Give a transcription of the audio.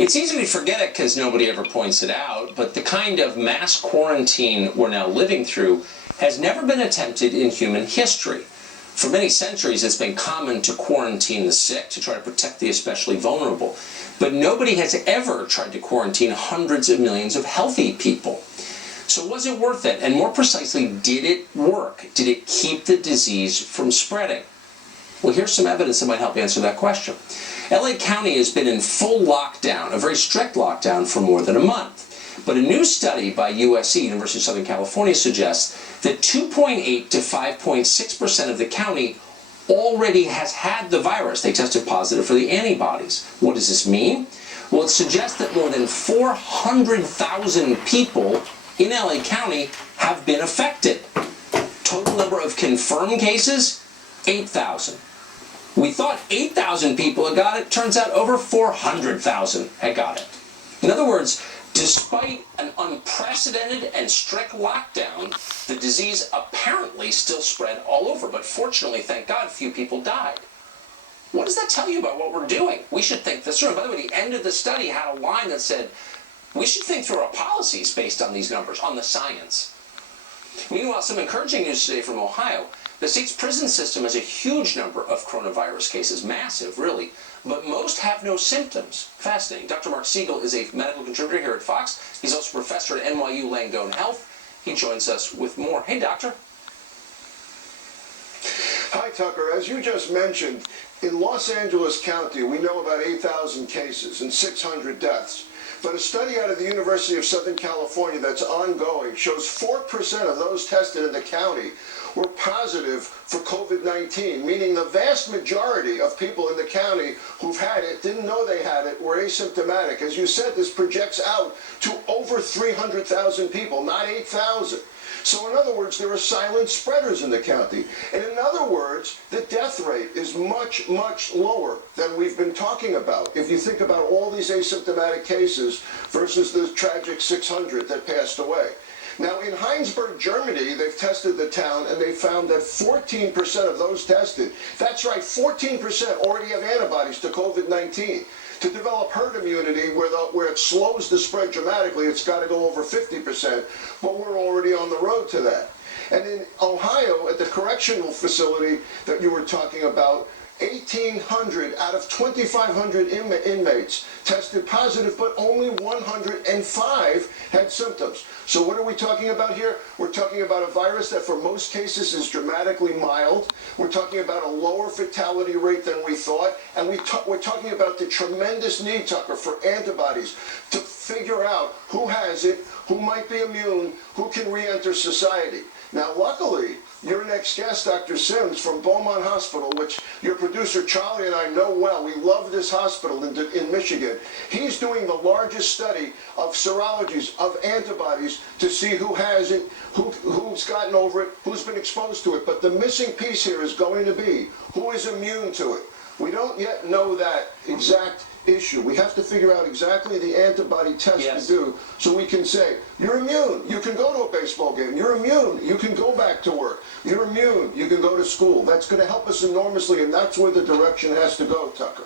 It's easy to forget it because nobody ever points it out, but the kind of mass quarantine we're now living through has never been attempted in human history. For many centuries, it's been common to quarantine the sick to try to protect the especially vulnerable. But nobody has ever tried to quarantine hundreds of millions of healthy people. So was it worth it? And more precisely, did it work? Did it keep the disease from spreading? Well, here's some evidence that might help answer that question. LA County has been in full lockdown, a very strict lockdown, for more than a month. But a new study by USC, University of Southern California, suggests that 2.8 to 5.6% of the county already has had the virus. They tested positive for the antibodies. What does this mean? Well, it suggests that more than 400,000 people in LA County have been affected. Total number of confirmed cases, 8,000. We thought 8,000 people had got it. Turns out over 400,000 had got it. In other words, despite an unprecedented and strict lockdown, the disease apparently still spread all over. But fortunately, thank God, few people died. What does that tell you about what we're doing? We should think this through. By the way, the end of the study had a line that said, we should think through our policies based on these numbers, on the science. Meanwhile, some encouraging news today from Ohio. The state's prison system has a huge number of coronavirus cases, massive, really, but most have no symptoms. Fascinating. Dr. Mark Siegel is a medical contributor here at Fox. He's also a professor at NYU Langone Health. He joins us with more. Hey, doctor. Hi, Tucker. As you just mentioned, in Los Angeles County, we know about 8,000 cases and 600 deaths. But a study out of the University of Southern California that's ongoing shows 4% of those tested in the county were positive for COVID-19, meaning the vast majority of people in the county who've had it, didn't know they had it, were asymptomatic. As you said, this projects out to over 300,000 people, not 8,000. So in other words, there are silent spreaders in the county. And in other words, the death rate is much, much lower than we've been talking about. If you think about all these asymptomatic cases versus the tragic 600 that passed away. Now, in Heinsberg, Germany, they've tested the town, and they found that 14% of those tested, that's right, 14% already have antibodies to COVID-19. To develop herd immunity, where it slows the spread dramatically, it's got to go over 50%, but we're already on the road to that. And in Ohio, at the correctional facility that you were talking about, 1,800 out of 2,500 inmates tested positive, but only 105 had symptoms. So what are we talking about here? We're talking about a virus that for most cases is dramatically mild. We're talking about a lower fatality rate than we thought. And we're talking about the tremendous need, Tucker, for antibodies to figure out who has it, who might be immune, who can re-enter society. Now, luckily, your next guest, Dr. Sims from Beaumont Hospital, which your producer Charlie and I know well. We love this hospital in Michigan. He's doing the largest study of serologies, of antibodies, to see who has it, who's gotten over it, who's been exposed to it. But the missing piece here is going to be who is immune to it. We don't yet know that exact issue. We have to figure out exactly the antibody test to do so we can say, you're immune, you can go to a baseball game, you're immune, you can go back to work, you're immune, you can go to school. That's going to help us enormously, and that's where the direction has to go, Tucker.